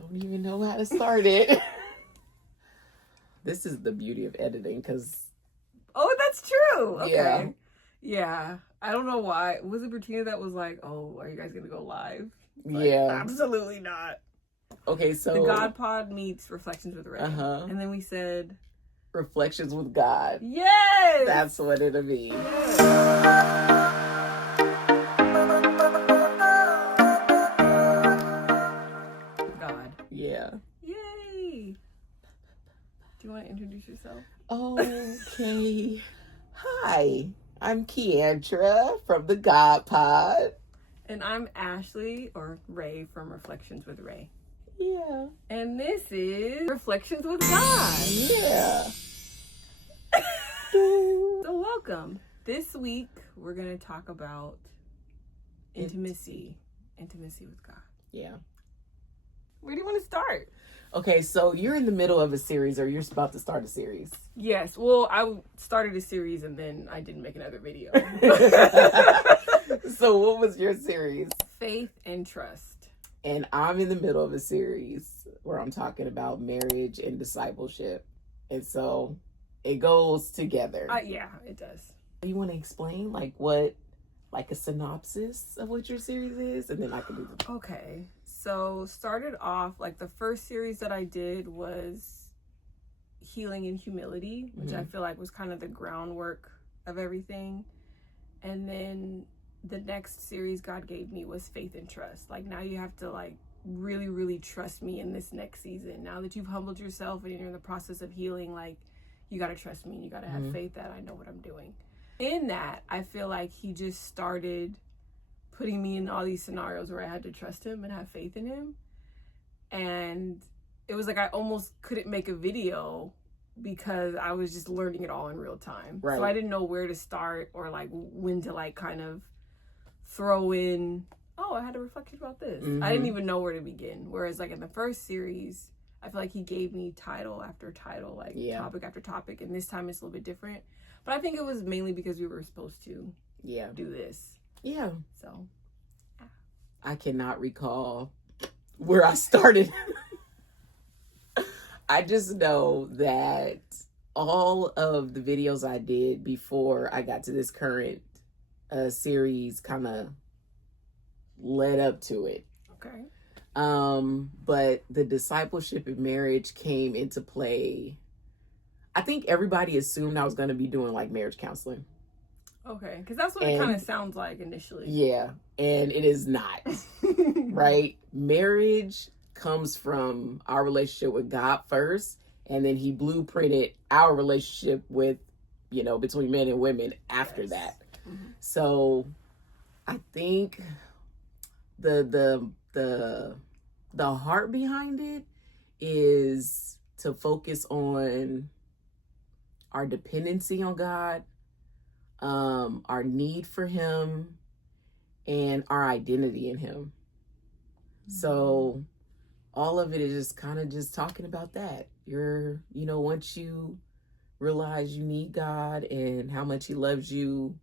don't even know how to start it. This is the beauty of editing, because... Oh, that's true. Okay. Yeah. Yeah. I don't know why. Was it Bertina that was like, oh, are you guys going to go live? Like, yeah. Absolutely not. Okay, so... theGodpod meets Reflections with Ray. Uh-huh. And then we said... Reflections with God. Yes! That's what it'll be. Yes. God. Yeah. Yay! Do you want to introduce yourself? Okay. Hi, I'm Keandra from theGodpod. And I'm Ashley, or Ray, from Reflections with Ray. Yeah. And this is Reflections with God. Yeah. So welcome. This week, we're going to talk about intimacy. Intimacy with God. Yeah. Where do you want to start? Okay, so you're in the middle of a series, or you're about to start a series. Yes. Well, I started a series and then I didn't make another video. So what was your series? Faith and Trust. And I'm in the middle of a series where I'm talking about marriage and discipleship. And so it goes together. Yeah, it does. You want to explain what a synopsis of what your series is? And then I can do the... Okay. So started off, the first series that I did was Healing and Humility, which I feel like was kind of the groundwork of everything. And then the next series God gave me was Faith and Trust. Now you have to really, really trust me in this next season. Now that you've humbled yourself and you're in the process of healing, you got to trust me and you got to have faith that I know what I'm doing. In that, I feel like he just started putting me in all these scenarios where I had to trust him and have faith in him. And it was I almost couldn't make a video because I was just learning it all in real time. Right. So I didn't know where to start or when to kind of throw in, oh, I had a reflection about this. I didn't even know where to begin. Whereas in the first series, I feel like he gave me title after title, topic after topic. And this time it's a little bit different. But I think it was mainly because we were supposed to do this. Yeah. So, I cannot recall where I started. I just know that all of the videos I did before I got to this current series kind of led up to it. Okay. But the discipleship and marriage came into play. I think everybody assumed I was going to be doing marriage counseling. Okay, because that's what it kind of sounds like initially. Yeah, and it is not. Right? Marriage comes from our relationship with God first, and then he blueprinted our relationship with, between men and women after that. Mm-hmm. So I think the heart behind it is to focus on our dependency on God, our need for him, and our identity in him. So all of it is just kind of just talking about that. Once you realize you need God and how much he loves you,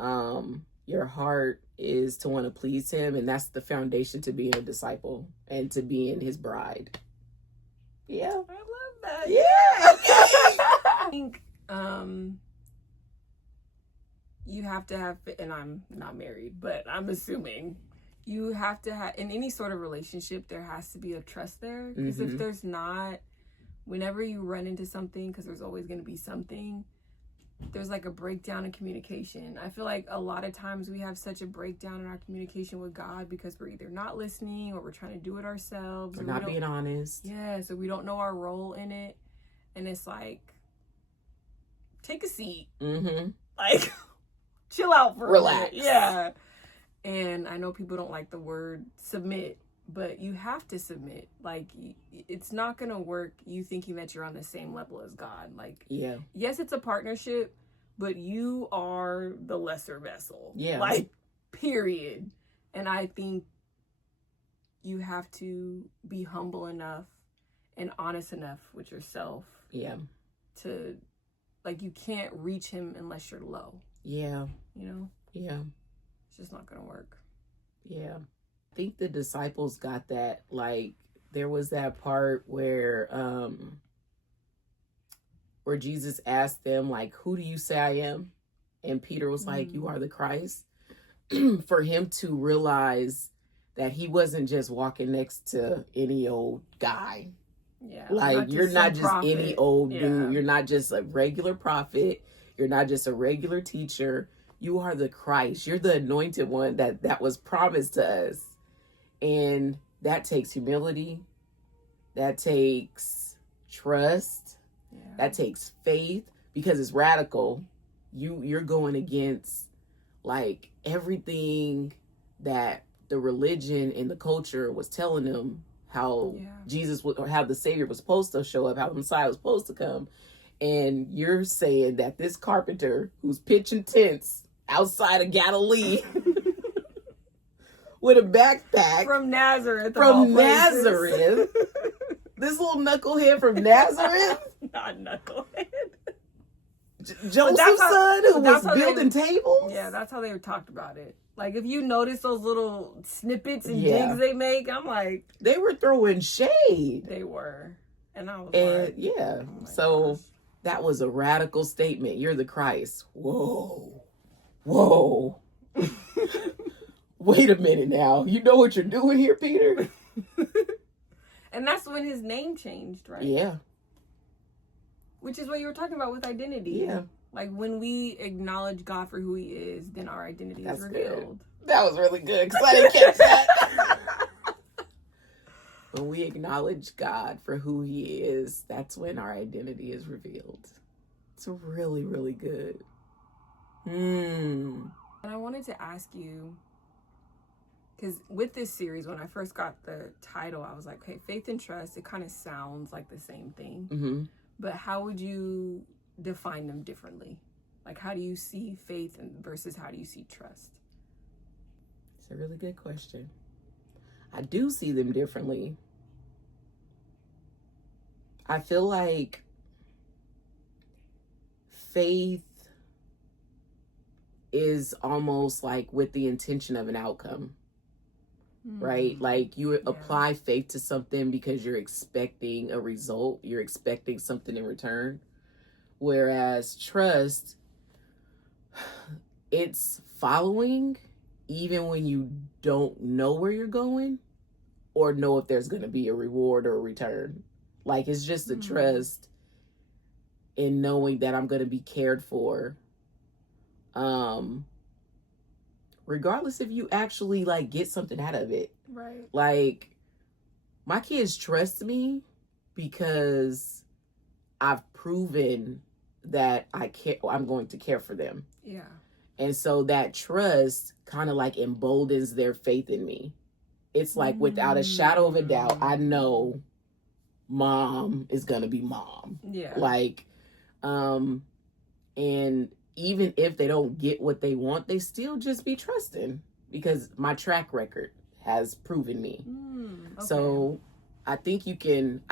your heart is to want to please him. And that's the foundation to being a disciple and to being his bride. Yeah. I love that. Yeah. I think, you have to have, and I'm not married, but I'm assuming you have to have, in any sort of relationship, there has to be a trust there. Because if there's not, whenever you run into something, because there's always going to be something, there's a breakdown in communication. I feel like a lot of times we have such a breakdown in our communication with God because we're either not listening or we're trying to do it ourselves. We're not being honest. Yeah, so we don't know our role in it. And it's take a seat. Chill out for relax. A minute. Yeah. And I know people don't like the word submit, but you have to submit. It's not going to work you thinking that you're on the same level as God. Yes, it's a partnership, but you are the lesser vessel. Yeah. Period. And I think you have to be humble enough and honest enough with yourself. Yeah. To, you can't reach him unless you're low. Yeah. Yeah. It's just not going to work. Yeah. I think the disciples got that, there was that part where Jesus asked them, like, who do you say I am? And Peter was like, you are the Christ. For him to realize that he wasn't just walking next to any old guy. Yeah. Like, you're not just prophet. any old dude. You're not just a regular prophet. You're not just a regular teacher. You are the Christ. You're the anointed one that was promised to us. And that takes humility. That takes trust. Yeah. That takes faith, because it's radical. You're going against like everything that the religion and the culture was telling them how Jesus would, or how the Savior was supposed to show up, how the Messiah was supposed to come. And you're saying that this carpenter who's pitching tents outside of Galilee with a backpack from Nazareth, this little knucklehead from Nazareth, not knucklehead, Joseph's son who was building tables. Yeah, that's how they were talked about it. Like, if you notice those little snippets and digs they make, I'm like, they were throwing shade. They were, and I was like, yeah. Oh So gosh. that was a radical statement. You're the Christ. Whoa. Wait a minute now. You know what you're doing here, Peter? And that's when his name changed, right? Yeah. Which is what you were talking about with identity. Yeah. Like, when we acknowledge God for who he is, then our identity is revealed. Good. That was really good, because I didn't catch that. When we acknowledge God for who he is, that's when our identity is revealed. It's really, really good. And I wanted to ask you, because with this series, when I first got the title, I was like, okay, faith and trust, it kind of sounds like the same thing. Mm-hmm. But how would you define them differently? Like, how do you see faith versus how do you see trust? It's a really good question. I do see them differently. I feel like faith is almost like with the intention of an outcome, right? Like, you apply faith to something because you're expecting a result. You're expecting something in return. Whereas trust, it's following even when you don't know where you're going or know if there's going to be a reward or a return. Like, it's just a trust in knowing that I'm going to be cared for. Regardless if you actually like get something out of it. Right. Like, my kids trust me because I've proven that I'm going to care for them. Yeah. And so that trust kind of like emboldens their faith in me. It's like without a shadow of a doubt, I know mom is going to be mom. Yeah. Like, and even if they don't get what they want, they still just be trusting because my track record has proven me. Okay. So I think you can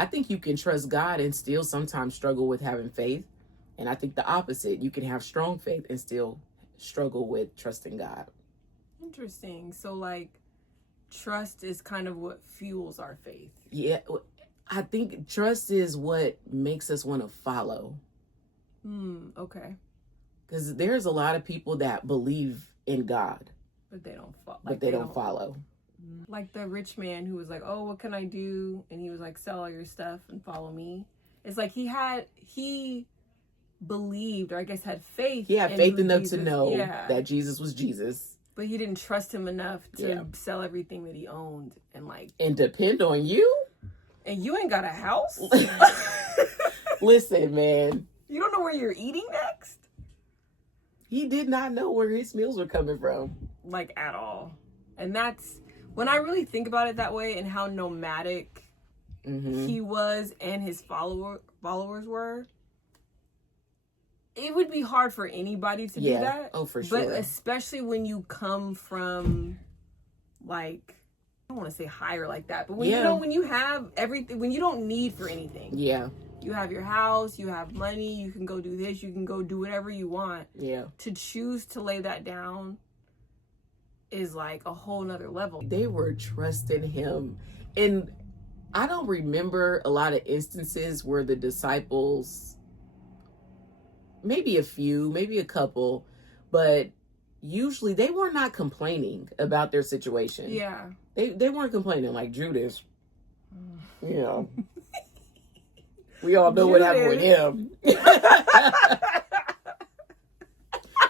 trust God and still sometimes struggle with having faith. And I think the opposite, you can have strong faith and still struggle with trusting God. Interesting. So, like, trust is kind of what fuels our faith. Yeah, I think trust is what makes us want to follow. Okay. Because there's a lot of people that believe in God, but they don't follow. But they don't follow. Like the rich man who was like, "Oh, what can I do?" And he was like, "Sell all your stuff and follow me." It's like he believed, or I guess had faith. He had faith enough Jesus, to know that Jesus was Jesus. But he didn't trust him enough to sell everything that he owned and depend on you. And you ain't got a house. Listen, man. You don't know where you're eating next. He did not know where his meals were coming from. Like, at all. And that's, when I really think about it that way and how nomadic he was and his followers were, it would be hard for anybody to do that. Oh, for sure. But especially when you come from, like, I don't want to say higher like that, but when when you have everything, when you don't need for anything. Yeah. You have your house, you have money, you can go do this, you can go do whatever you want. Yeah. To choose to lay that down is like a whole nother level. They were trusting him. And I don't remember a lot of instances where the disciples, maybe a few, maybe a couple, but usually they were not complaining about their situation. Yeah. They weren't complaining like Judas. You know. We all know what happened with him.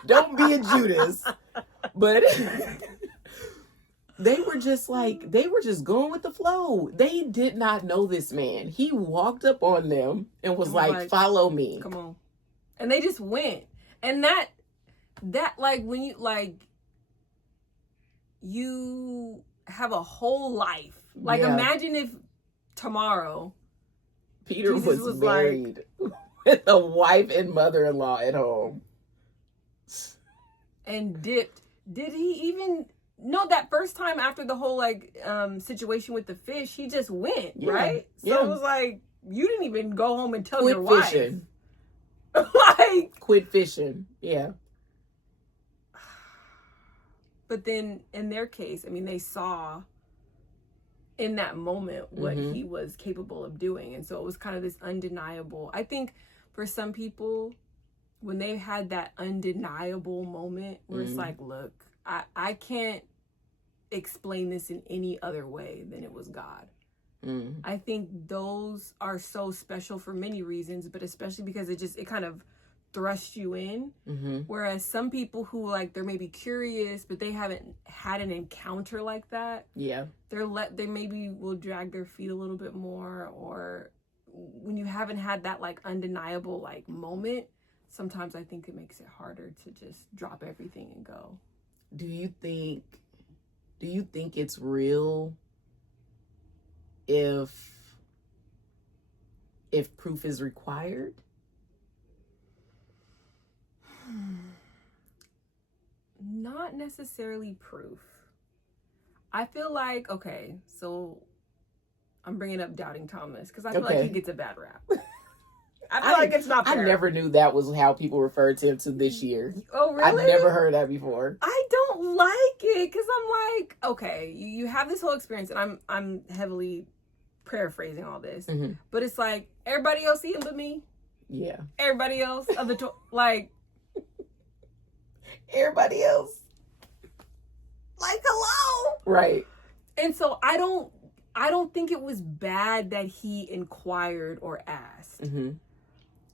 Don't be a Judas. But they were just going with the flow. They did not know this man. He walked up on them and was like, follow me. Come on. And they just went. And that like when you have a whole life. Like imagine if tomorrow Peter was married with a wife and mother-in-law at home. And dipped. Did he even know that first time after the whole situation with the fish, he just went, right? So it was like, you didn't even go home and tell your wife. Fishing. Quit fishing. Yeah. But then in their case, I mean, they saw in that moment what he was capable of doing. And so it was kind of this undeniable. I think for some people, when they had that undeniable moment where it's like, look, I can't explain this in any other way than it was God. I think those are so special for many reasons, but especially because it kind of thrust you in. Whereas some people who they're maybe curious, but they haven't had an encounter like that. Yeah. They maybe will drag their feet a little bit more, or when you haven't had that undeniable moment, sometimes I think it makes it harder to just drop everything and go. Do you think it's real if proof is required? Not necessarily proof. I feel like, okay, so I'm bringing up Doubting Thomas because I feel like he gets a bad rap. I feel like it's not fair. I never knew that was how people referred to him to this year. Oh, really? I've never heard that before. I don't like it because I'm like, okay, you have this whole experience, and I'm heavily paraphrasing all this, but it's like everybody else see him but me. Yeah. Everybody else of the everybody else. Hello. Right. And so I don't think it was bad that he inquired or asked.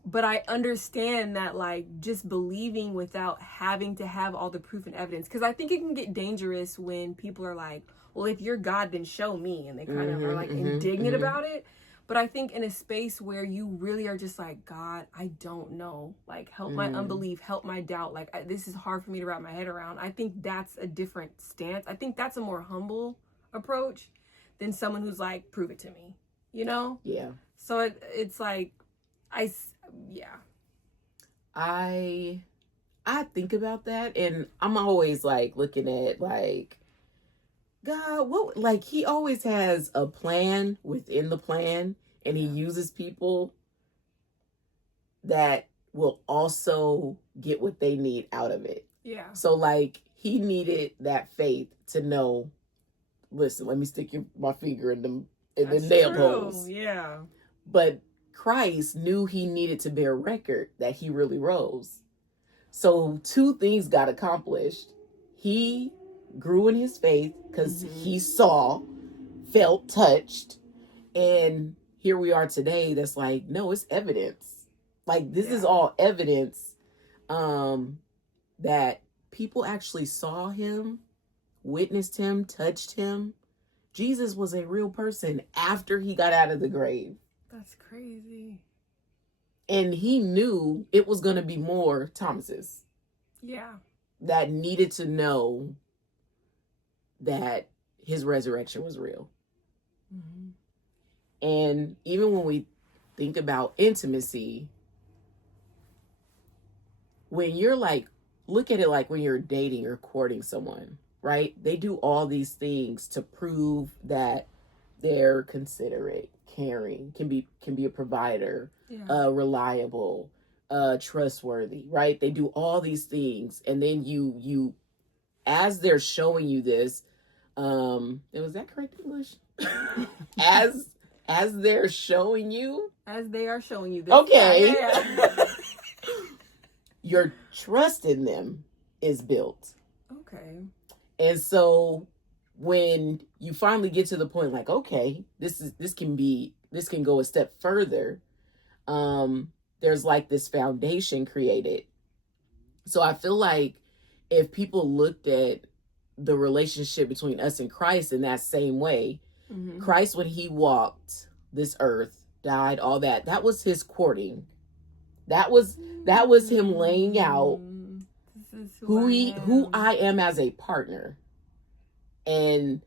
But I understand that just believing without having to have all the proof and evidence. Because I think it can get dangerous when people are like, well, if you're God, then show me. And they kind of are indignant about it. But I think in a space where you really are just like, God, I don't know. Help my unbelief, help my doubt. This is hard for me to wrap my head around. I think that's a different stance. I think that's a more humble approach than someone who's like, prove it to me, you know? Yeah. So it's like, I think about that, and I'm always looking at God, what, he always has a plan within the plan, and he uses people that will also get what they need out of it. Yeah. So he needed that faith to know, listen, let me stick my finger in the nail holes. Yeah. But Christ knew he needed to bear record that he really rose. So two things got accomplished. He grew in his faith because he saw, felt, touched. And here we are today. That's no, it's evidence. This is all evidence that people actually saw him, witnessed him, touched him. Jesus was a real person after he got out of the grave. That's crazy. And he knew it was going to be more Thomases. Yeah. That needed to know that his resurrection was real. And even when we think about intimacy, when you're look at it when you're dating or courting someone, right? They do all these things to prove that they're considerate, caring, can be a provider, reliable, trustworthy, right? They do all these things, and then you as they're showing you this, was that correct English? as they're showing you. As they are showing you this. Okay. Yeah. Your trust in them is built. Okay. And so when you finally get to the point like, okay, this can go a step further. There's like this foundation created. So I feel like if people looked at the relationship between us and Christ in that same way, Christ, when he walked this earth, died, all that was his courting. That was him laying out who I am as a partner. And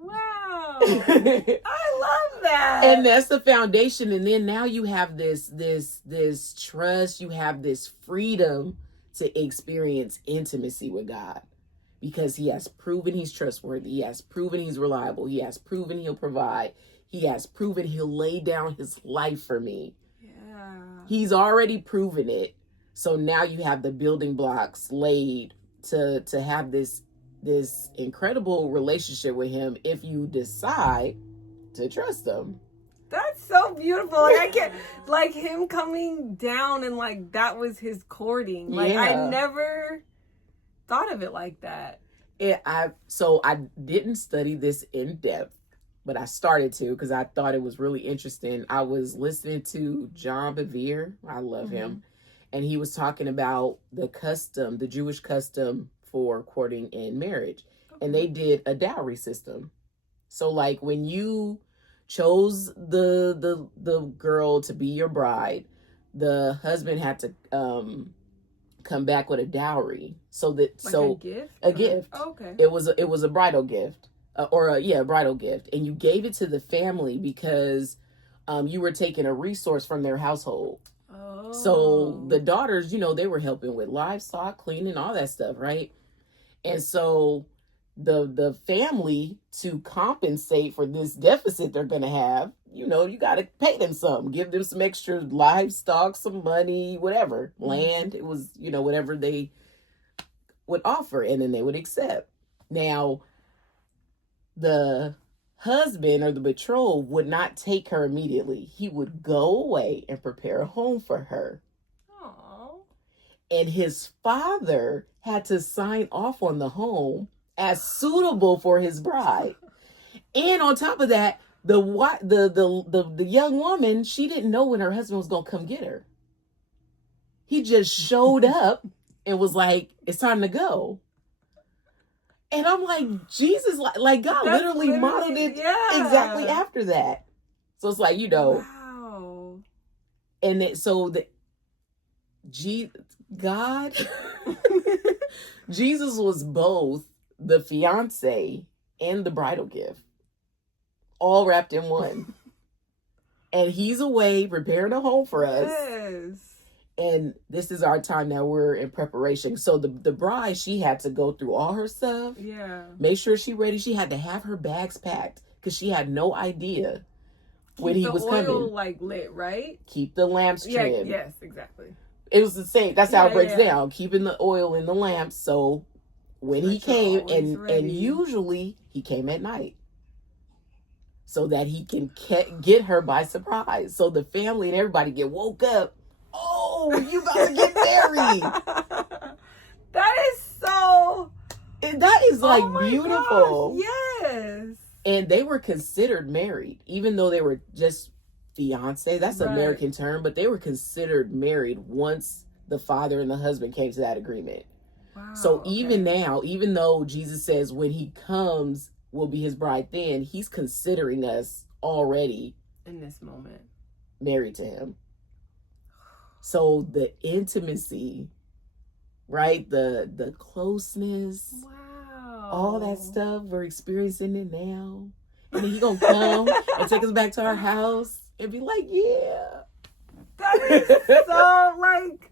wow. I love that. And that's the foundation. And then now you have this trust, you have this freedom to experience intimacy with God. Because he has proven he's trustworthy. He has proven he's reliable. He has proven he'll provide. He has proven he'll lay down his life for me. Yeah. He's already proven it. So now you have the building blocks laid to have this incredible relationship with him if you decide to trust him. That's so beautiful. Like I can't, like him coming down and like that was his courting. Like I never thought of it like that. So I didn't study this in depth, but I started to because I thought it was really interesting. I was listening to John Bevere. I love him. And he was talking about the Jewish custom for courting in marriage. And they did a dowry system. So like when you chose the girl to be your bride, the husband had to come back with a dowry. So that like a gift? A gift. Oh, okay. It was a bridal gift. A bridal gift. And you gave it to the family because you were taking a resource from their household. Oh. So the daughters, they were helping with livestock, cleaning, all that stuff, right? And so the family, to compensate for this deficit they're going to have, you got to pay them some, give them some extra livestock, some money, whatever, land. It was, whatever they would offer, and then they would accept. Now, the husband or the betrothed would not take her immediately. He would go away and prepare a home for her. Aww. And his father had to sign off on the home as suitable for his bride. And on top of that, the young woman, she didn't know when her husband was going to come get her. He just showed up and was like, it's time to go. And I'm like, Jesus, like God literally modeled it exactly after that. So it's like, wow. And God, Jesus was both the fiance and the bridal gift, all wrapped in one. And he's away preparing a home for us. Yes. And this is our time now. We're in preparation. So the bride, she had to go through all her stuff. Yeah. Make sure she's ready. She had to have her bags packed because she had no idea when he was coming. Keep the oil like lit, right? Keep the lamps trimmed. Yes, exactly. It was the same. That's how it breaks down. Keeping the oil in the lamps. So when he came, and usually he came at night, so that he can get her by surprise. So the family and everybody get woke up. Oh, you about to get married. That is like beautiful. Gosh, yes. And they were considered married, even though they were just fiance. That's an American term, but they were considered married once the father and the husband came to that agreement. Wow. So even now, even though Jesus says when he comes, we'll be his bride then, he's considering us already in this moment married to him. So the intimacy, right? The closeness, wow, all that stuff, we're experiencing it now. And then he's going to come and take us back to our house and be like, yeah. That is so, like,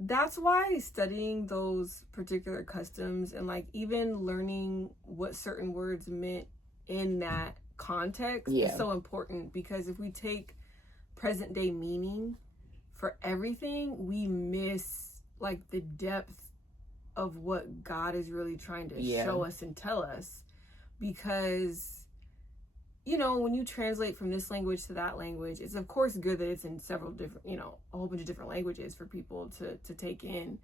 that's why studying those particular customs and, like, even learning what certain words meant in that context is so important. Because if we take present day meaning for everything, we miss like the depth of what God is really trying to show us and tell us. Because when you translate from this language to that language, it's of course good that it's in several different, a whole bunch of different languages for people to take in.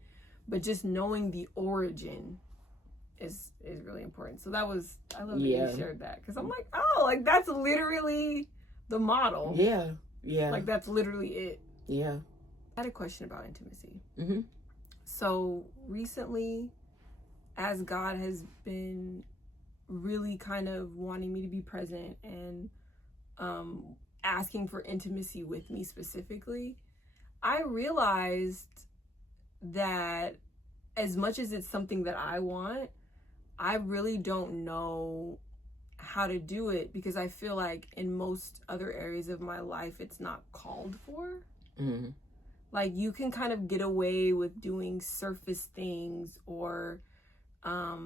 But just knowing the origin is really important. So I love that you shared that, because I'm like, oh, like that's literally the model. Yeah. Yeah. Like that's literally it. Yeah. I had a question about intimacy. Mm-hmm. So recently, as God has been really kind of wanting me to be present and asking for intimacy with me specifically, I realized that as much as it's something that I want, I really don't know how to do it, because I feel like in most other areas of my life, it's not called for. Mm-hmm. Like you can kind of get away with doing surface things, or, I'll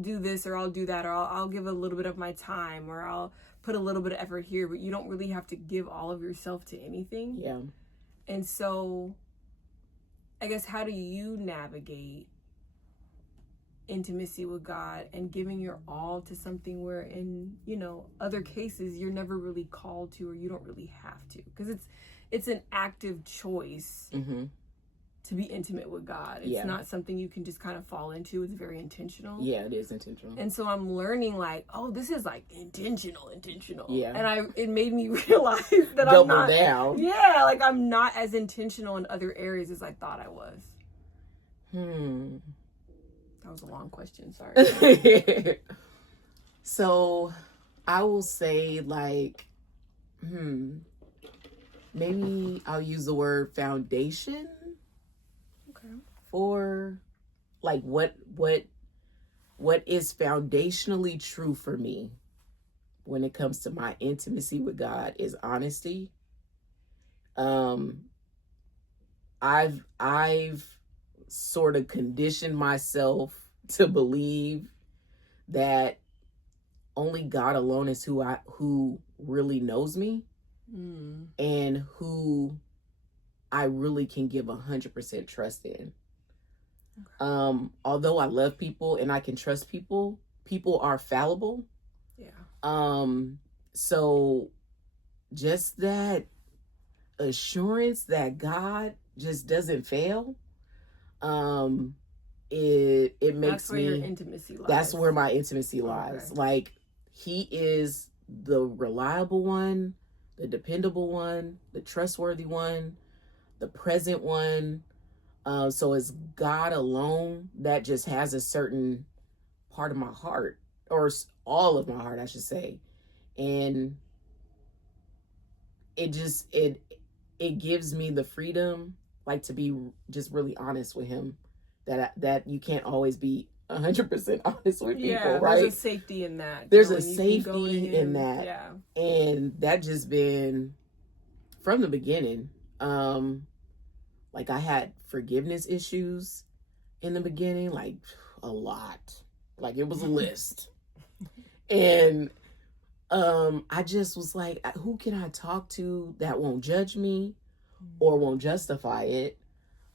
do this or I'll do that, or I'll give a little bit of my time, or I'll put a little bit of effort here, but you don't really have to give all of yourself to anything. Yeah. And so I guess, how do you navigate intimacy with God and giving your all to something where in, other cases you're never really called to, or you don't really have to? Because it's an active choice to be intimate with God. It's not something you can just kind of fall into. It's very intentional. Yeah, it is intentional. And so I'm learning like, oh, this is like intentional. Yeah. And it made me realize that Double I'm not down. Yeah, like I'm not as intentional in other areas as I thought I was. That was a long question, sorry. So I will say like, maybe I'll use the word foundation. Okay. For like what is foundationally true for me when it comes to my intimacy with God is honesty. I've sort of conditioned myself to believe that only God alone is who really knows me, and who I really can give 100% trust in. Okay. Although I love people and I can trust people, people are fallible. Yeah. So just that assurance that God just doesn't fail, it makes that's where your intimacy lies. That's where my intimacy lies. Okay. Like he is the reliable one, the dependable one, the trustworthy one, the present one. So it's God alone that just has a certain part of my heart, or all of my heart, I should say. And it gives me the freedom, like, to be just really honest with him, that you can't always be 100% honest with people, right? There's a safety in that. There's a safety in that. Yeah. And that just been from the beginning. Like I had forgiveness issues in the beginning, like a lot. Like it was a list. And I just was like, who can I talk to that won't judge me or won't justify it?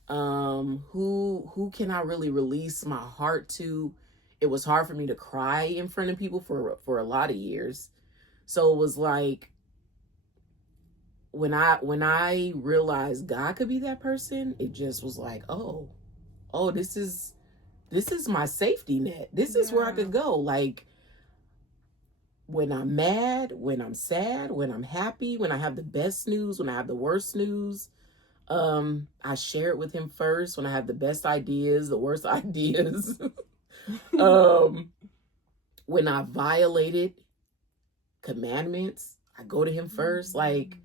Who can I really release my heart to? It was hard for me to cry in front of people for a lot of years. So it was like, when I realized God could be that person, it just was like, oh, this is my safety net. This is where I could go. Like when I'm mad, when I'm sad, when I'm happy, when I have the best news, when I have the worst news, I share it with him first. When I have the best ideas, the worst ideas, when I violated commandments, I go to him first. Like,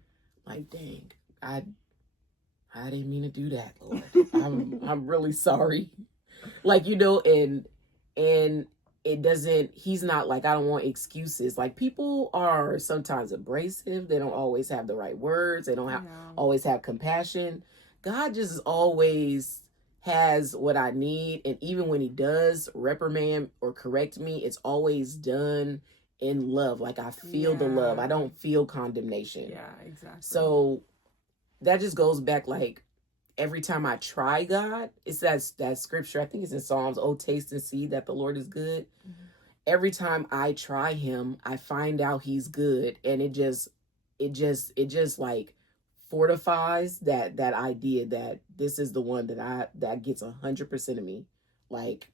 dang, I didn't mean to do that, Lord. I'm really sorry. Like, and it doesn't, he's not like, I don't want excuses. Like, people are sometimes abrasive. They don't always have the right words. They don't always have compassion. God just always has what I need. And even when he does reprimand or correct me, it's always done in love. Like I feel the love. I don't feel condemnation. Yeah, exactly. So that just goes back, like, every time I try God, it's that scripture, I think it's in Psalms, oh, taste and see that the Lord is good. every time I try him, I find out he's good, and it just like fortifies that idea that this is the one that gets 100% of me, like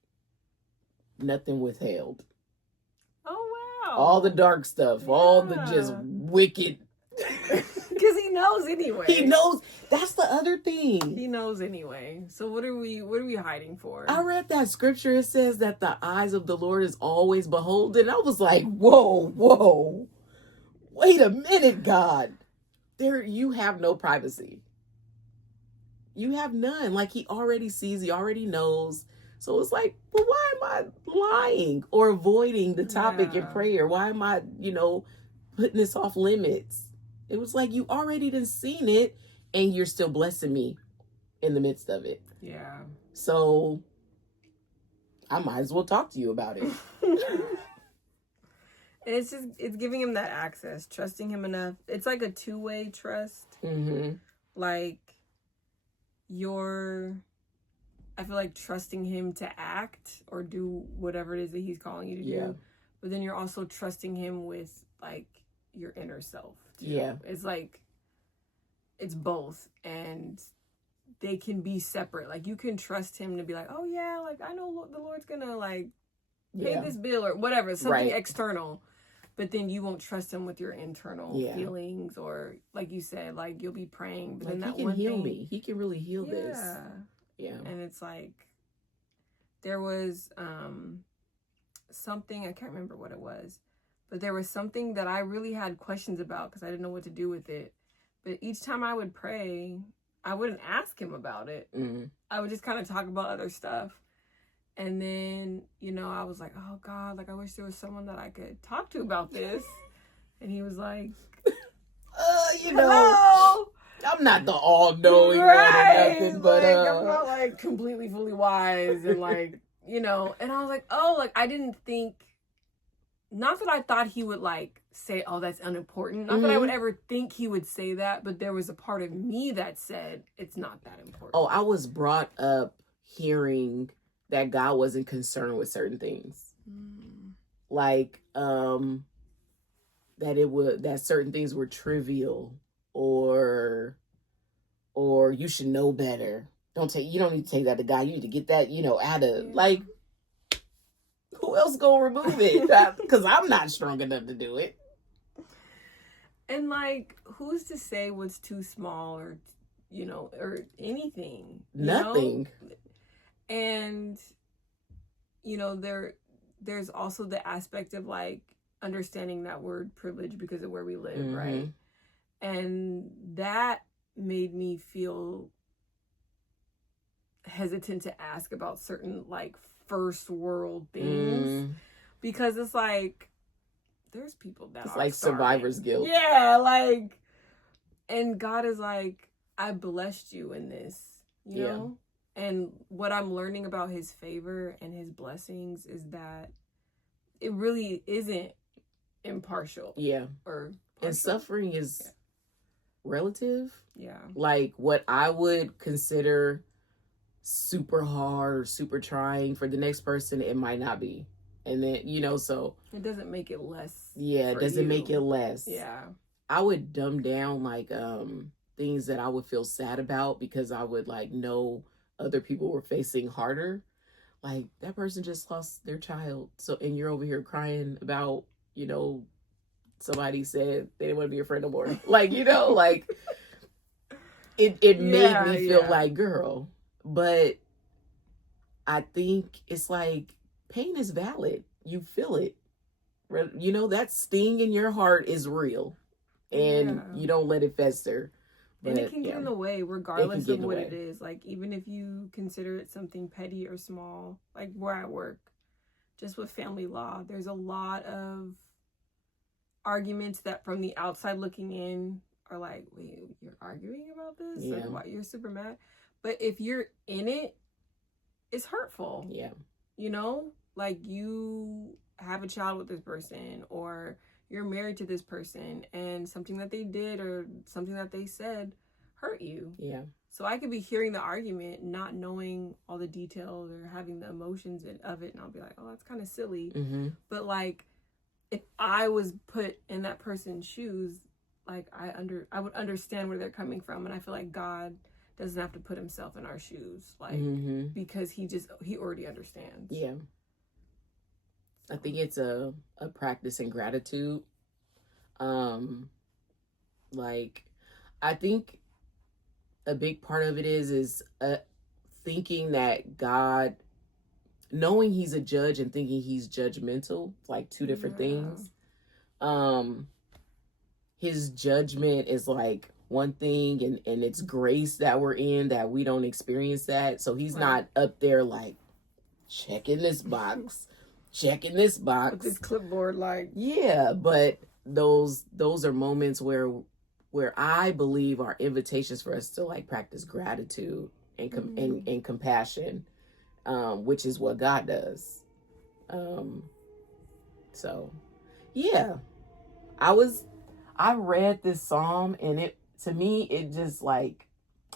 nothing withheld. Oh wow! All the dark stuff, all the just wicked. Because he knows anyway. He knows. That's the other thing. He knows anyway. So what are we hiding for? I read that scripture. It says that the eyes of the Lord is always beholden. I was like, whoa. Wait a minute, God. You have no privacy. You have none. Like, he already sees, he already knows. So it's like, well, why am I lying or avoiding the topic in prayer? Why am I, putting this off limits? It was like, you already done seen it, and you're still blessing me in the midst of it. Yeah. So I might as well talk to you about it. And it's giving him that access, trusting him enough. It's like a two-way trust. Mm-hmm. Like, I feel like trusting him to act or do whatever it is that he's calling you to do. But then you're also trusting him with, like, your inner self. Too. Yeah. It's like, it's both. And they can be separate. Like, you can trust him to be like, oh, yeah, like, I know the Lord's gonna, like, pay this bill or whatever. Something external. But then you won't trust him with your internal feelings, or like you said, like you'll be praying, but like, then that he can heal me. He can really heal this. Yeah. And it's like there was something, I can't remember what it was, but there was something that I really had questions about because I didn't know what to do with it. But each time I would pray, I wouldn't ask him about it. Mm-hmm. I would just kind of talk about other stuff. And then, I was like, oh, God, like, I wish there was someone that I could talk to about this. And he was like, hello? I'm not the all-knowing one or nothing, but... Like, I'm not, like, completely fully wise and, like, and I was like, oh, like, I didn't think... Not that I thought he would, like, say, oh, that's unimportant. Not that I would ever think he would say that, but there was a part of me that said, it's not that important. Oh, I was brought up hearing... that God wasn't concerned with certain things. Like, that certain things were trivial or you should know better. You don't need to take that to God. You need to get that, out of, like, who else gonna remove it? Because I'm not strong enough to do it. And, like, who's to say what's too small or, or anything? Nothing. And, there's also the aspect of, like, understanding that word privilege because of where we live, right? And that made me feel hesitant to ask about certain, like, first world things. Because it's like, there's people that it's are like starving. survivor's guilt. Yeah, like, and God is like, I blessed you in this, you know? And what I'm learning about his favor and his blessings is that it really isn't impartial. Yeah. Or partial. And suffering is relative. Yeah. Like, what I would consider super hard or super trying for the next person, it might not be. And then, so... It doesn't make it less. Yeah, it doesn't make it less. Yeah. I would dumb down, like, things that I would feel sad about because I would, like, know other people were facing harder. Like, that person just lost their child. So, and you're over here crying about, somebody said they didn't want to be your friend no more. Like, like, it made me feel like, girl. But I think it's like, pain is valid. You feel it. That sting in your heart is real. And you don't let it fester. But, and it can get in the way regardless of what it is. Like, even if you consider it something petty or small, like where I work, just with family law, there's a lot of arguments that from the outside looking in are like, wait, you're arguing about this? Yeah. Like, why, you're super mad? But if you're in it, it's hurtful. Yeah. Like, you have a child with this person, or you're married to this person, and something that they did or something that they said hurt you. Yeah. So I could be hearing the argument, not knowing all the details or having the emotions of it, and I'll be like, oh, that's kind of silly. Mm-hmm. But like, if I was put in that person's shoes, like I would understand where they're coming from, and I feel like God doesn't have to put himself in our shoes, like because he already understands. Yeah. I think it's a practice in gratitude. Like, I think a big part of it is thinking that God, knowing he's a judge and thinking he's judgmental, like two different things. His judgment is like one thing, and it's grace that we're in that we don't experience that. So he's not up there like checking this box, checking this box with this clipboard, like but those are moments where I believe are invitations for us to like practice gratitude and compassion, which is what God does. So yeah, I read this psalm, and it, to me, it just like,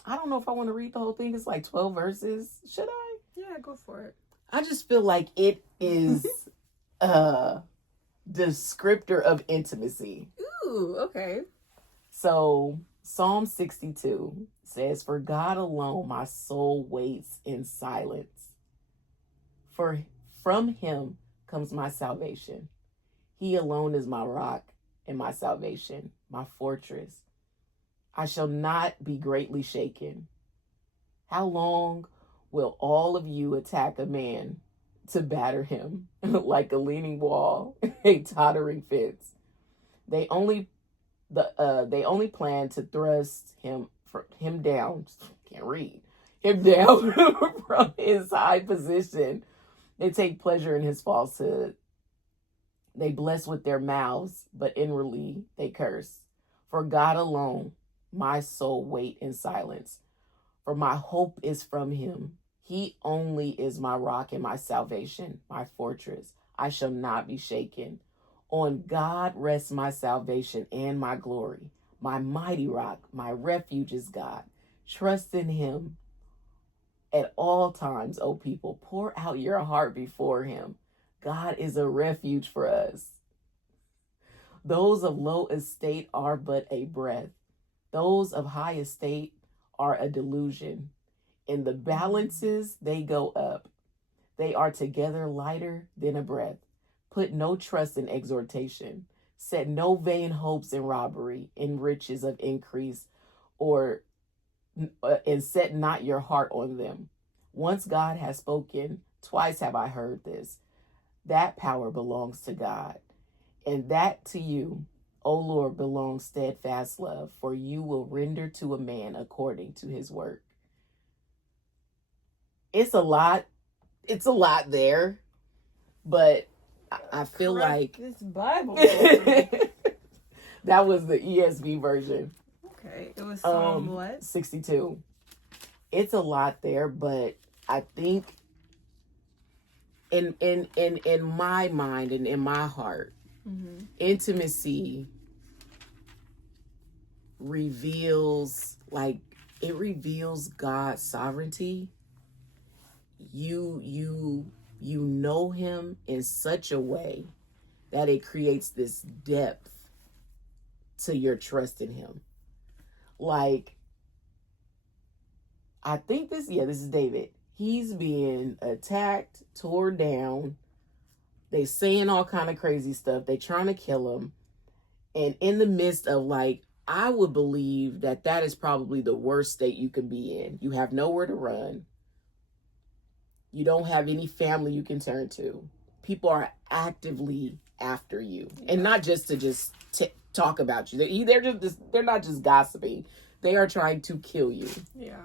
I don't know if I want to read the whole thing. It's like 12 verses. Should I? Yeah, go for it. I just feel like it is a descriptor of intimacy. Ooh, okay. So Psalm 62 says, "For God alone my soul waits in silence. For from him comes my salvation. He alone is my rock and my salvation, my fortress. I shall not be greatly shaken. How long will all of you attack a man to batter him like a leaning wall, a tottering fence? They only plan to thrust him down. Can't read him down from his high position. They take pleasure in his falsehood. They bless with their mouths, but inwardly they curse. For God alone, my soul wait in silence. For my hope is from him. He only is my rock and my salvation, my fortress. I shall not be shaken. On God rests my salvation and my glory. My mighty rock, my refuge is God. Trust in him at all times, O people. Pour out your heart before him. God is a refuge for us. Those of low estate are but a breath. Those of high estate are a delusion. In the balances, they go up. They are together lighter than a breath. Put no trust in exhortation. Set no vain hopes in robbery, in riches of increase, and set not your heart on them. Once God has spoken, twice have I heard this. That power belongs to God, and that to you, O Lord, belongs steadfast love, for you will render to a man according to his work." It's a lot there, but I feel like this Bible. That was the ESV version. Okay, it was Psalm what? 62. It's a lot there, but I think in my mind and in my heart, intimacy reveals God's sovereignty. You know him in such a way that it creates this depth to your trust in him. Like, I think this is David. He's being attacked, tore down. They saying all kind of crazy stuff. They trying to kill him. And in the midst of, like, I would believe that is probably the worst state you could be in. You have nowhere to run. You don't have any family you can turn to. People are actively after you. And not just to talk about you. They're not just gossiping. They are trying to kill you. Yeah.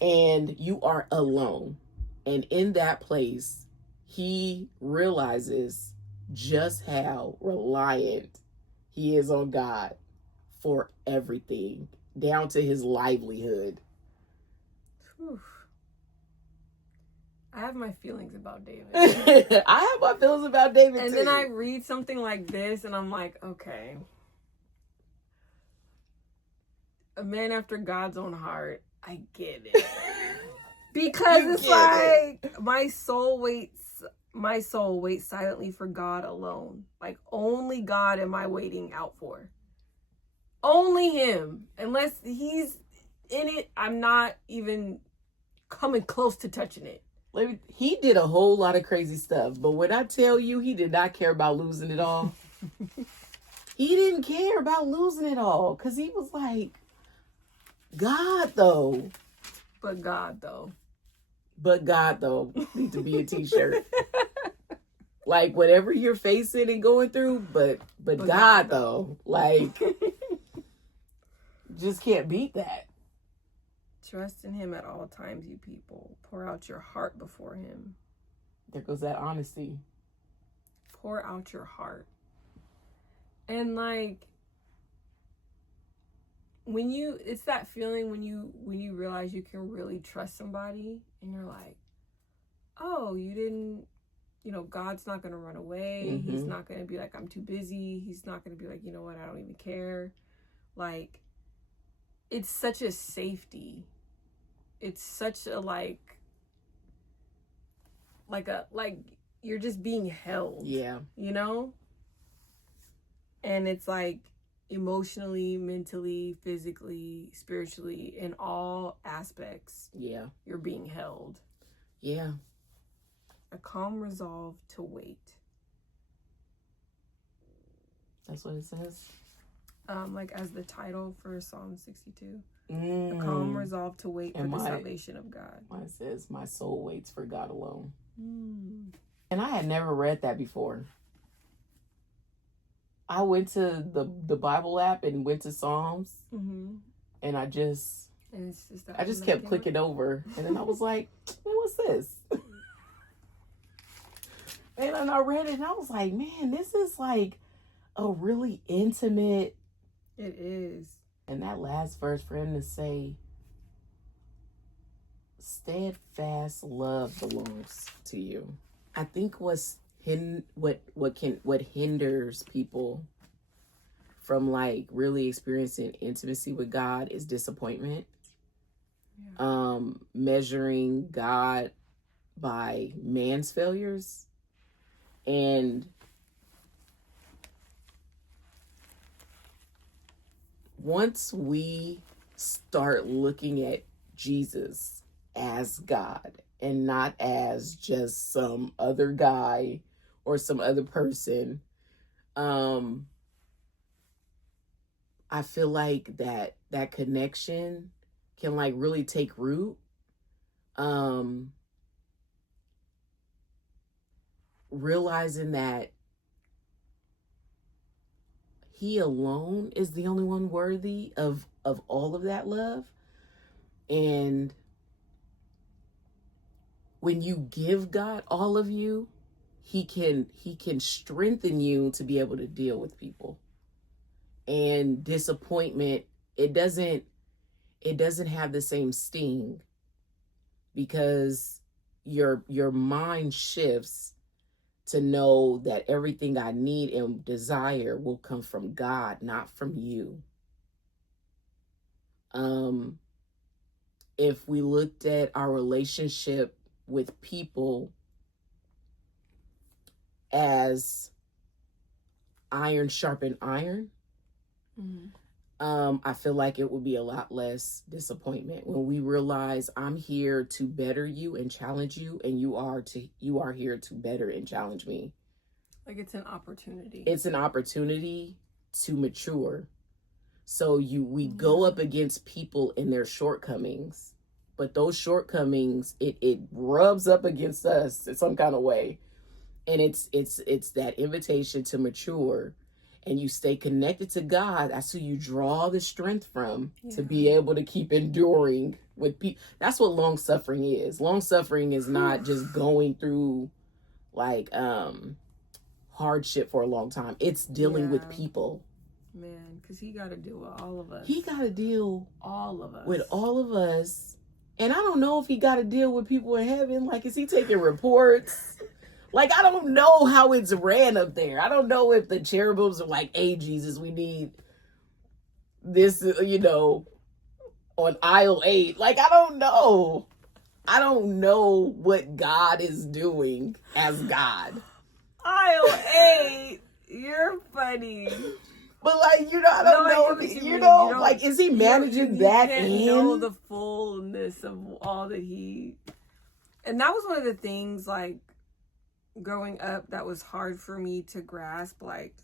And you are alone. And in that place, he realizes just how reliant he is on God for everything, down to his livelihood. Whew. I have my feelings about David. I have my feelings about David too. And then I read something like this and I'm like, okay. A man after God's own heart. I get it. Because it's like my soul waits silently for God alone. Like only God am I waiting out for. Only him. Unless he's in it, I'm not even coming close to touching it. He did a whole lot of crazy stuff, but when I tell you he did not care about losing it all, he didn't care about losing it all because he was like, God though. But God though. Need to be a t-shirt. Like whatever you're facing and going through, but God though. Like just can't beat that. Trust in him at all times, you people. Pour out your heart before him. There goes that honesty. Pour out your heart. And like it's that feeling when you realize you can really trust somebody and you're like, oh, you didn't, God's not going to run away. Mm-hmm. He's not going to be like, I'm too busy. He's not going to be like, you know what, I don't even care. Like, it's such a safety. It's such a like you're just being held. Yeah. And it's like emotionally, mentally, physically, spiritually, in all aspects. Yeah. You're being held. Yeah. A calm resolve to wait. That's what it says. Like as the title for Psalm 62. A calm resolve to wait for the salvation of God. Mine says, my soul waits for God alone. And I had never read that before. I went to the Bible app and went to Psalms. Mm-hmm. And I just kept clicking over. And then I was like, man, what's this? And then I read it and I was like, man, this is like a really intimate. It is. And that last verse for him to say, steadfast love belongs to you. I think what hinders people from like really experiencing intimacy with God is disappointment. Yeah. Measuring God by man's failures. And once we start looking at Jesus as God and not as just some other guy or some other person, I feel like that connection can like really take root. Realizing that he alone is the only one worthy of all of that love. And when you give God all of you, he can strengthen you to be able to deal with people. And disappointment, it doesn't have the same sting because your mind shifts to know that everything I need and desire will come from God, not from you. If we looked at our relationship with people as iron sharpen iron, I feel like it would be a lot less disappointment when we realize I'm here to better you and challenge you, and you are here to better and challenge me. Like it's an opportunity. It's an opportunity to mature. So we go up against people in their shortcomings, but those shortcomings, it rubs up against us in some kind of way. And it's that invitation to mature. And you stay connected to God. That's who you draw the strength from to be able to keep enduring with people. That's what long suffering is. Long suffering is not just going through like hardship for a long time. It's dealing with people. Man, because he got to deal with all of us. He got to deal all of us. With all of us. And I don't know if he got to deal with people in heaven. Like, is he taking reports? Like, I don't know how it's ran up there. I don't know if the cherubims are like, hey, Jesus, we need this, on aisle 8. Like, I don't know. I don't know what God is doing as God. Aisle 8. You're funny. But like, I don't know. You know, like, is he managing that can't in? know the fullness of all that he. And that was one of the things, like, growing up that was hard for me to grasp. Like,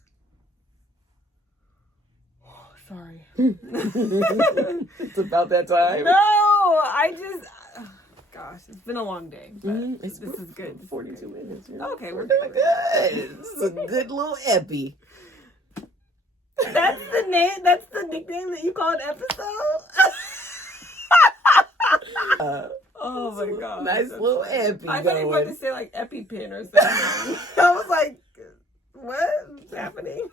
sorry. It's about that time. No, I just. Gosh, it's been a long day, but this is good. 42 minutes. Okay, we're doing good. This is a good little epi. That's the name. That's the nickname that you call an episode. Oh my god! Nice little epi. I thought you were about to say like EpiPen or something. I was like, what's happening?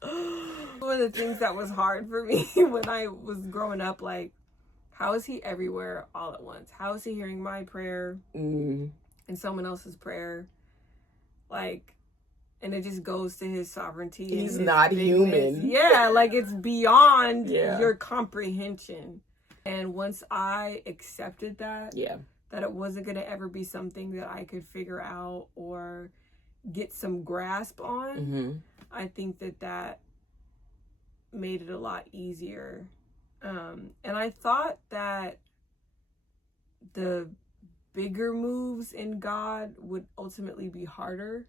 One of the things that was hard for me when I was growing up, like, how is he everywhere all at once? How is he hearing my prayer and someone else's prayer? Like, and it just goes to his sovereignty. He's not human. Yeah, like, it's beyond your comprehension. And once I accepted that, that it wasn't going to ever be something that I could figure out or get some grasp on, I think that made it a lot easier. And I thought that the bigger moves in God would ultimately be harder.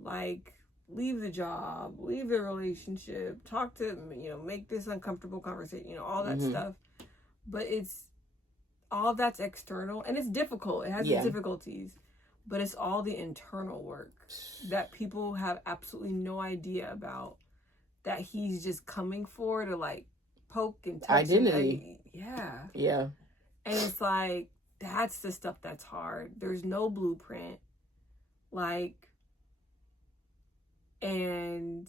Like, leave the job, leave the relationship, talk to, make this uncomfortable conversation, all that stuff. But it's all that's external, and it's difficult. It has its difficulties, but it's all the internal work that people have absolutely no idea about, that he's just coming for to, like, poke and touch. Identity. Yeah. And it's like, that's the stuff that's hard. There's no blueprint. Like, and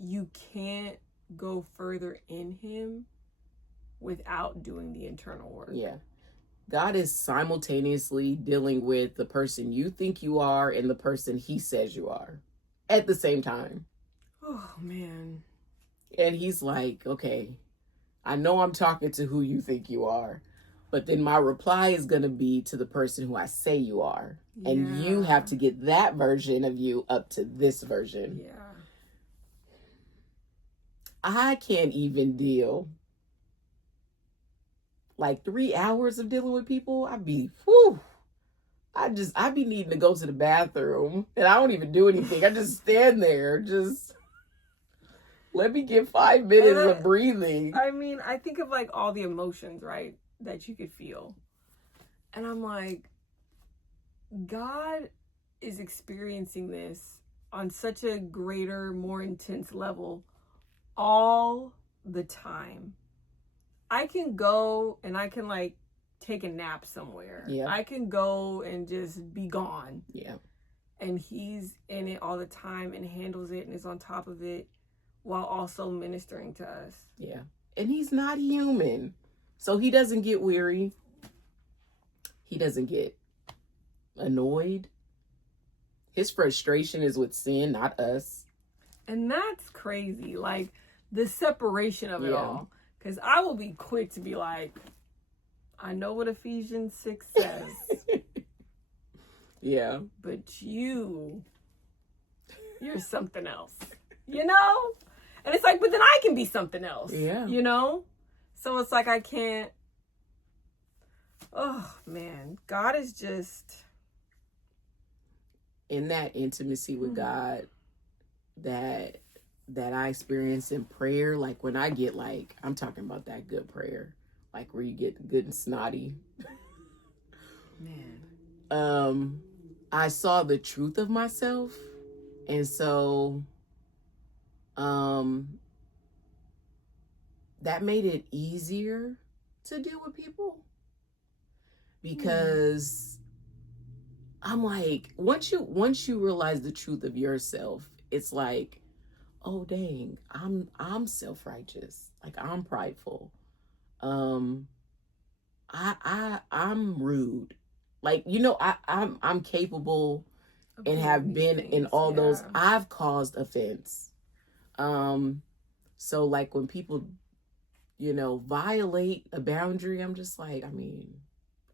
you can't go further in him without doing the internal work. Yeah. God is simultaneously dealing with the person you think you are and the person he says you are at the same time. Oh, man. And he's like, okay, I know I'm talking to who you think you are, but then my reply is going to be to the person who I say you are. Yeah. And you have to get that version of you up to this version. Yeah. I can't even deal. Like 3 hours of dealing with people, I'd be needing to go to the bathroom, and I don't even do anything. I just stand there, just let me get 5 minutes of breathing. I mean, I think of, like, all the emotions, right, that you could feel. And I'm like, God is experiencing this on such a greater, more intense level all the time. I can go and I can, like, take a nap somewhere. Yeah. I can go and just be gone. Yeah. And he's in it all the time and handles it and is on top of it while also ministering to us. Yeah. And he's not human. So he doesn't get weary. He doesn't get annoyed. His frustration is with sin, not us. And that's crazy. Like, the separation of it all. Because I will be quick to be like, I know what Ephesians 6 says. Yeah. But you're something else. You know? And it's like, but then I can be something else. Yeah. You know? So it's like, I can't. Oh, man. God is just. In that intimacy with God that I experience in prayer, like when I get, like, I'm talking about that good prayer, like where you get good and snotty. Man. I saw the truth of myself, and so that made it easier to deal with people, because I'm like, once you realize the truth of yourself, it's like, oh dang, I'm self-righteous, like I'm prideful, I'm rude, like, I'm capable and have been in all those. I've caused offense. So like when people violate a boundary, I'm just like, I mean,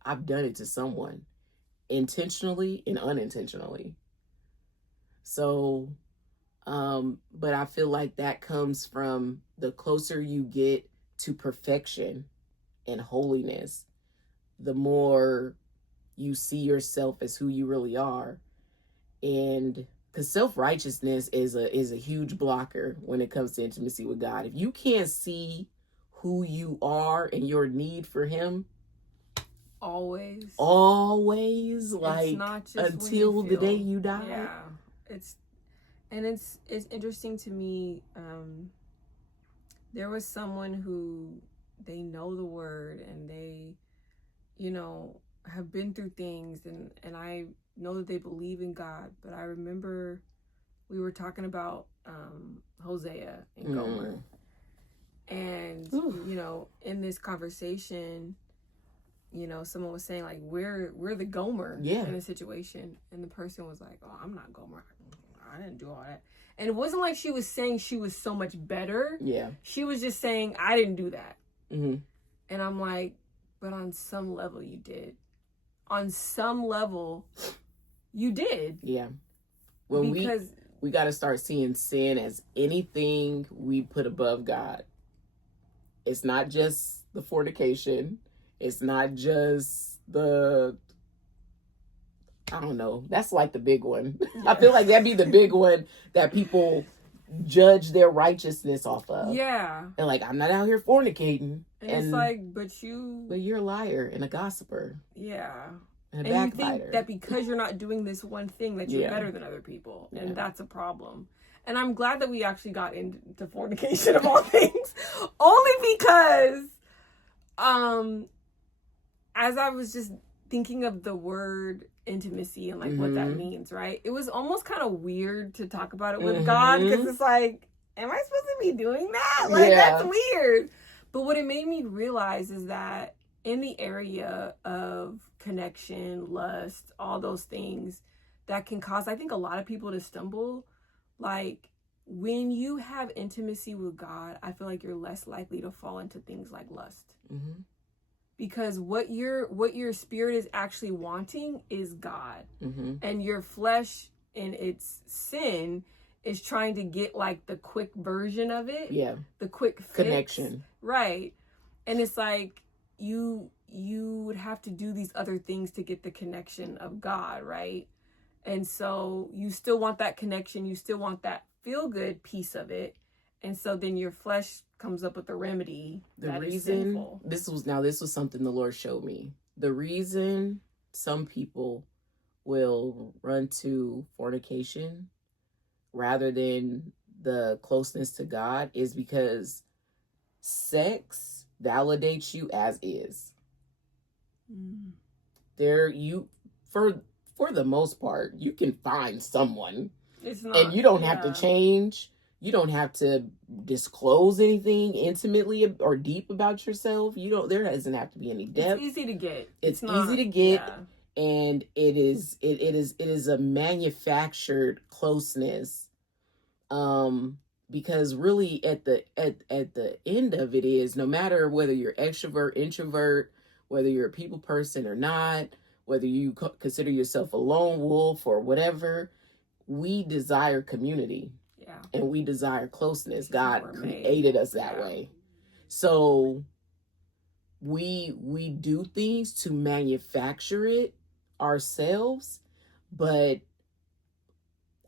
I've done it to someone intentionally and unintentionally. So, but I feel like that comes from the closer you get to perfection and holiness, the more you see yourself as who you really are. And because self-righteousness is a huge blocker when it comes to intimacy with God. If you can't see who you are and your need for him, always, like, it's not just until the day you die. Yeah, it's interesting to me. There was someone who, they know the word and they, have been through things, and I know that they believe in God. But I remember we were talking about Hosea and Gomer, and in this conversation, someone was saying, like, we're the Gomer in a situation, and the person was like, oh, I'm not Gomer, I didn't do all that. And it wasn't like she was saying she was so much better. She was just saying, I didn't do that. And I'm like, but on some level you did. On some level you did. When we got to start seeing sin as anything we put above God. It's not just the fornication. It's not just the, I don't know. That's like the big one. I feel like that'd be the big one that people judge their righteousness off of. And like, I'm not out here fornicating. And it's like, but you're a liar and a gossiper. And a you think that because you're not doing this one thing that you're better than other people. And that's a problem. And I'm glad that we actually got into fornication of all things. Only because as I was just thinking of the word intimacy and like what that means, right? It was almost kind of weird to talk about it with God, because it's like, am I supposed to be doing that? Like, that's weird. But what it made me realize is that in the area of connection, lust, all those things that can cause, I think, a lot of people to stumble. Like, when you have intimacy with God, I feel like you're less likely to fall into things like lust. Because what your spirit is actually wanting is God. And your flesh in its sin is trying to get like the quick version of it. The quick fix. Connection. Right. And it's like you would have to do these other things to get the connection of God, right? And so you still want that connection, you still want that feel good piece of it. And so then your flesh comes up with a remedy. This was something the Lord showed me. The reason some people will run to fornication rather than the closeness to God is because sex validates you as is. For the most part, you can find someone, and you don't have to change. You don't have to disclose anything intimately or deep about yourself. There doesn't have to be any depth. It's easy to get. It's easy to get, and it is a manufactured closeness. Because really at the end of it is, no matter whether you're extrovert, introvert, whether you're a people person or not, whether you consider yourself a lone wolf or whatever, we desire community. And we desire closeness. God created us that way. So we do things to manufacture it ourselves, but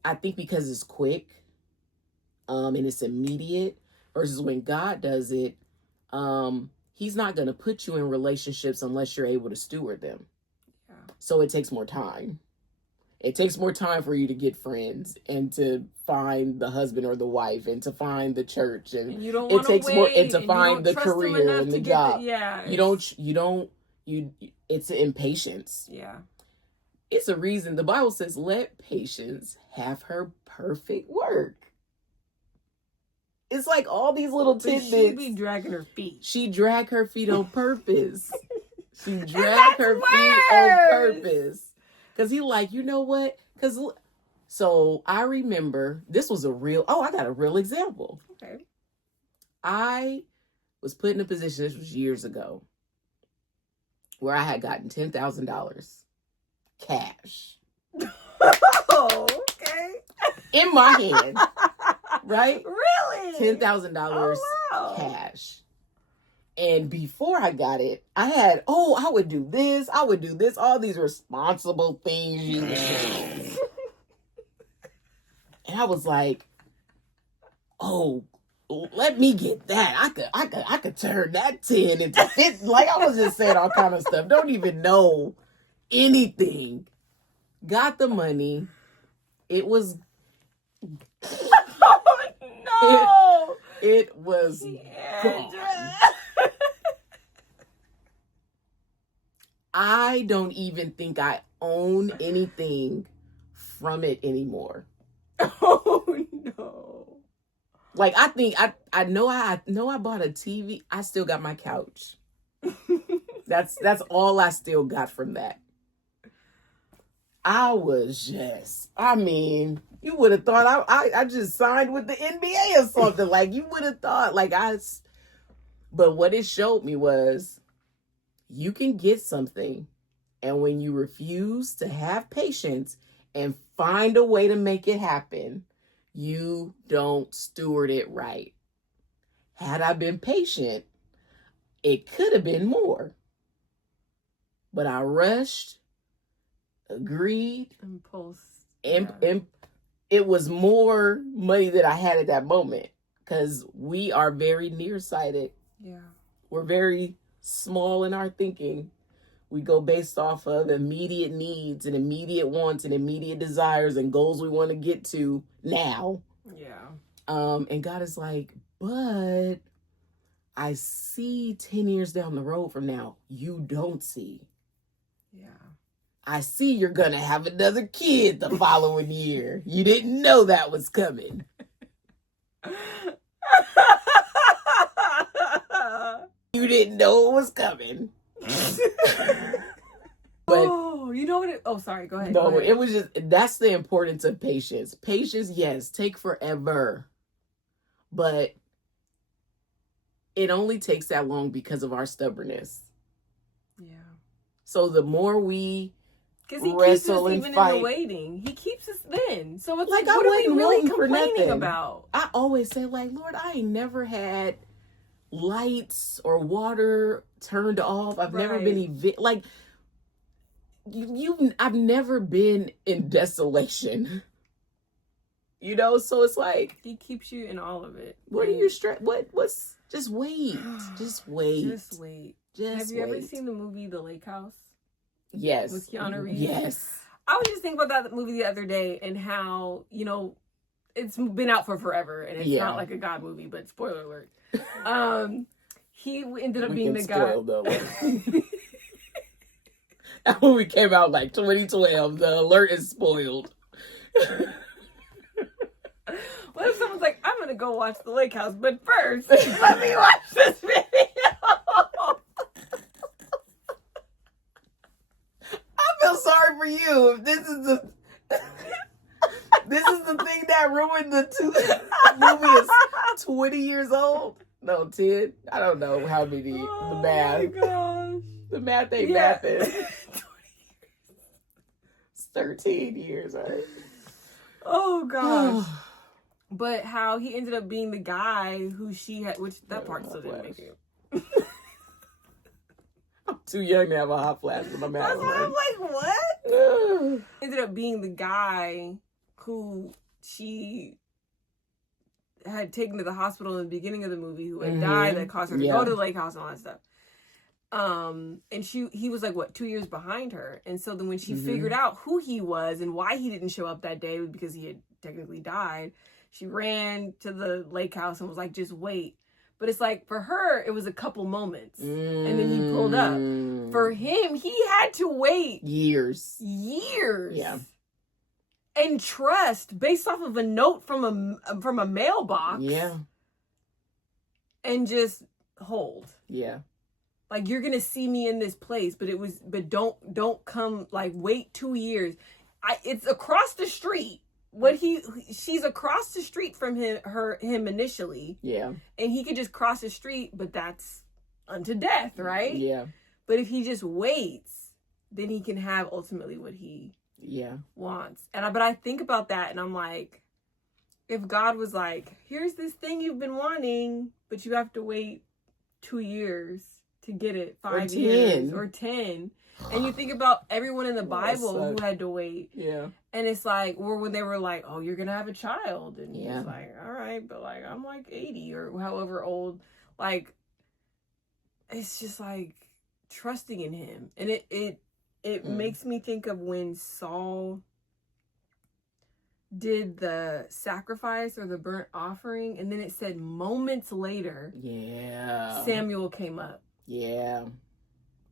I think because it's quick, and it's immediate, versus when God does it, he's not going to put you in relationships unless you're able to steward them. So it takes more time. It takes more time for you to get friends and to find the husband or the wife and to find the church, and you don't it takes wait, more, and to find the career and the job. It's impatience. It's a reason the Bible says, let patience have her perfect work. It's like all these little tidbits. She be dragging her feet. She drag her feet on purpose. She drag her feet on purpose. Because he like, you know what? So I remember, this was I got a real example. Okay. I was put in a position, this was years ago, where I had gotten $10,000 cash. Oh, okay. In my hand. Right? Really? $10,000 wow. cash. And before I got it, I had, I would do this, all these responsible things you do. And I was like, let me get that. I could turn that 10 into 50. Like, I was just saying all kind of stuff. Don't even know anything. Got the money. It was no. It was gone. I don't even think I own anything from it anymore. Oh no. Like, I think I know I bought a TV. I still got my couch. That's all I still got from that. I was just, you would have thought I just signed with the NBA or something. Like, you would have thought, but what it showed me was, you can get something, and when you refuse to have patience and find a way to make it happen, you don't steward it right. Had I been patient, it could have been more. But I rushed, agreed. Impulse. And it was more money that I had at that moment, because we are very nearsighted. Yeah. We're very small in our thinking. We go based off of immediate needs and immediate wants and immediate desires and goals we want to get to now. Yeah. And God is like, but I see 10 years down the road from now, you don't see. Yeah. I see you're going to have another kid the following year. You didn't know that was coming. You didn't know it was coming. But you know what? Sorry, go ahead. No, go ahead. It was just, that's the importance of patience. Patience, yes, take forever. But it only takes that long because of our stubbornness. Yeah. So the more we because he wrestle keeps us and even fight, in the waiting. He keeps us then. So it's like, what I are we wasn't really waiting for complaining nothing. about? I always say, like, Lord, I ain't never had lights or water turned off. I've never been like I've never been in desolation. You know, so it's like he keeps you in all of it. What are you what's just wait. Just wait. Just wait. Have you ever seen the movie The Lake House? Yes. With Keanu Reeves? Yes. I was just thinking about that movie the other day and how, it's been out for forever and it's not like a God movie, but spoiler alert. He ended up being the guy. That movie came out like 2012. The alert is spoiled. What if someone's like, I'm gonna go watch The Lake House, but first, let me watch this video. I feel sorry for you. If this is the thing that ruined the movie is 20 years old. No, 10. I don't know how many. The math. Oh my gosh. The math ain't mathing. 20 years. It's 13 years, right? Oh gosh. But how he ended up being the guy who she had, which that part still didn't make it. I'm too young to have a hot flash with my mouth. That's why I'm like, what? Ended up being the guy who she had taken to the hospital in the beginning of the movie, who had died, that caused her to go to the lake house and all that stuff. And he was like, 2 years behind her. And so then when she figured out who he was and why he didn't show up that day, because he had technically died, she ran to the lake house and was like, just wait. But it's like, for her, it was a couple moments. And then he pulled up. For him, he had to wait. Years. Yeah. And trust, based off of a note from a mailbox. Yeah. And just hold. Yeah. Like, you're going to see me in this place, but don't come, like, wait 2 years. It's across the street. she's across the street from him initially. Yeah. And he could just cross the street, but that's unto death, right? Yeah. But if he just waits, then he can have ultimately what he wants. But I think about that and I'm like, if God was like, here's this thing you've been wanting, but you have to wait 2 years to get it, 5 years or 10. And you think about everyone in the Bible who had to wait. Yeah. And it's like, or when they were like, oh, you're going to have a child. And he's like, all right, but like, I'm like 80 or however old. Like, it's just like trusting in him. And it makes me think of when Saul did the sacrifice or the burnt offering. And then it said moments later, Samuel came up. Yeah.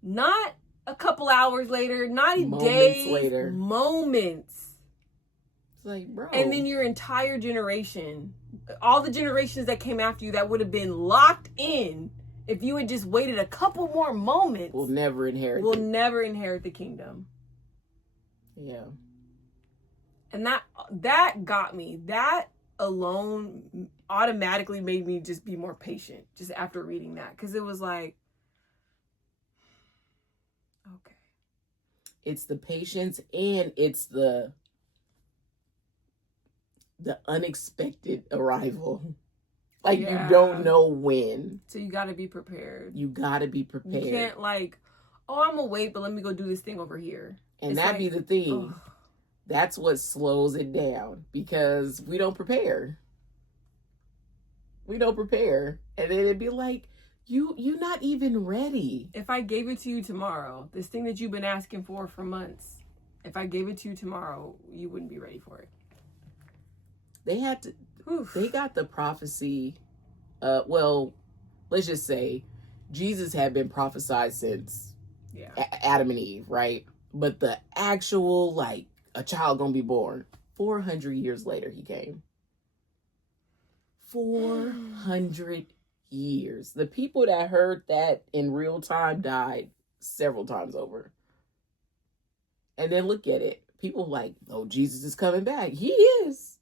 Not a couple hours later, not moments days later. Moments. It's like, bro. And then your entire generation, all the generations that came after you that would have been locked in if you had just waited a couple more moments, will never inherit the kingdom. Yeah. And that got me. That alone automatically made me just be more patient just after reading that, because it was like, okay. It's the patience and it's the unexpected arrival. Like, you don't know when. So you got to be prepared. You got to be prepared. You can't like, oh, I'm going to wait, but let me go do this thing over here. And that'd be the thing. Oh. That's what slows it down, because we don't prepare. We don't prepare. And then it'd be like, you're not even ready. If I gave it to you tomorrow, this thing that you've been asking for months, if I gave it to you tomorrow, you wouldn't be ready for it. They got the prophecy. Well, let's just say Jesus had been prophesied since Adam and Eve, right? But the actual, like, a child gonna be born, 400 years later he came. 400 years. The people that heard that in real time died several times over. And then look at it. People like, oh, Jesus is coming back. He is.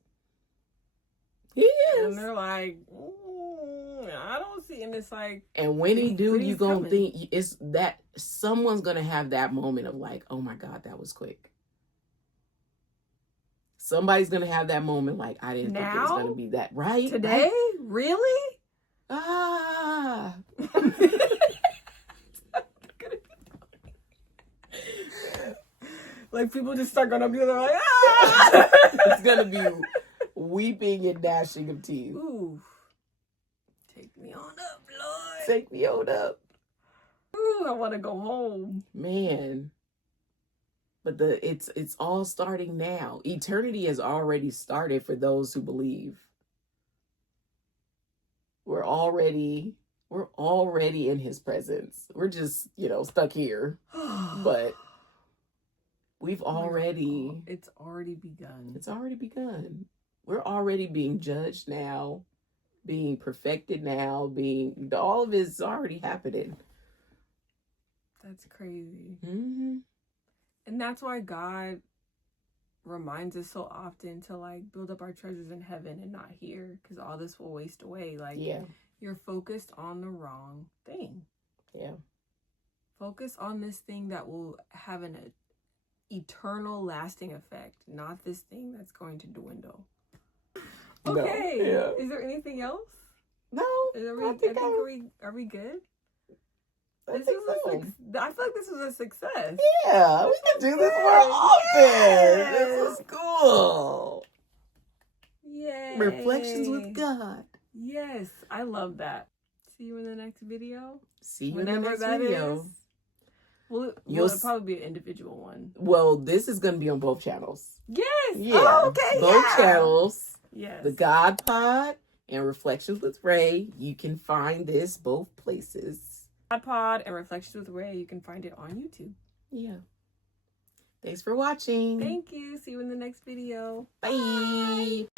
He is. And they're like, I don't see. And it's like, and when he do, you gonna think it's that someone's gonna have that moment of like, oh my God, that was quick. Somebody's gonna have that moment like, I didn't think it was gonna be that right today. Right? Really? Like, people just start going up the other like, It's gonna be weeping and gnashing of teeth. Ooh. Take me on up, Lord. Take me on up. Ooh, I want to go home. Man. But it's all starting now. Eternity has already started for those who believe. We're already in his presence. We're just, stuck here. But it's already begun. It's already begun. We're already being judged now, being perfected now, all of it's already happening. That's crazy. Mm-hmm. And that's why God reminds us so often to like build up our treasures in heaven and not here, because all this will waste away. Like, you're focused on the wrong thing. Yeah. Focus on this thing that will have an eternal lasting effect, not this thing that's going to dwindle. Okay. No, yeah. Is there anything else? No. Are we good? I feel like this was a success. Yeah, we can do this more often. This is cool. Yay. Reflections with God. Yes, I love that. See you in the next video. See you in the next video. Well, it'll probably be an individual one. Well, this is going to be on both channels. Yes. Yeah. Oh, okay. Both channels. Yes. The GodPod and Reflections with Ray. You can find this both places. GodPod and Reflections with Ray. You can find it on YouTube. Yeah. Thanks for watching. Thank you. See you in the next video. Bye.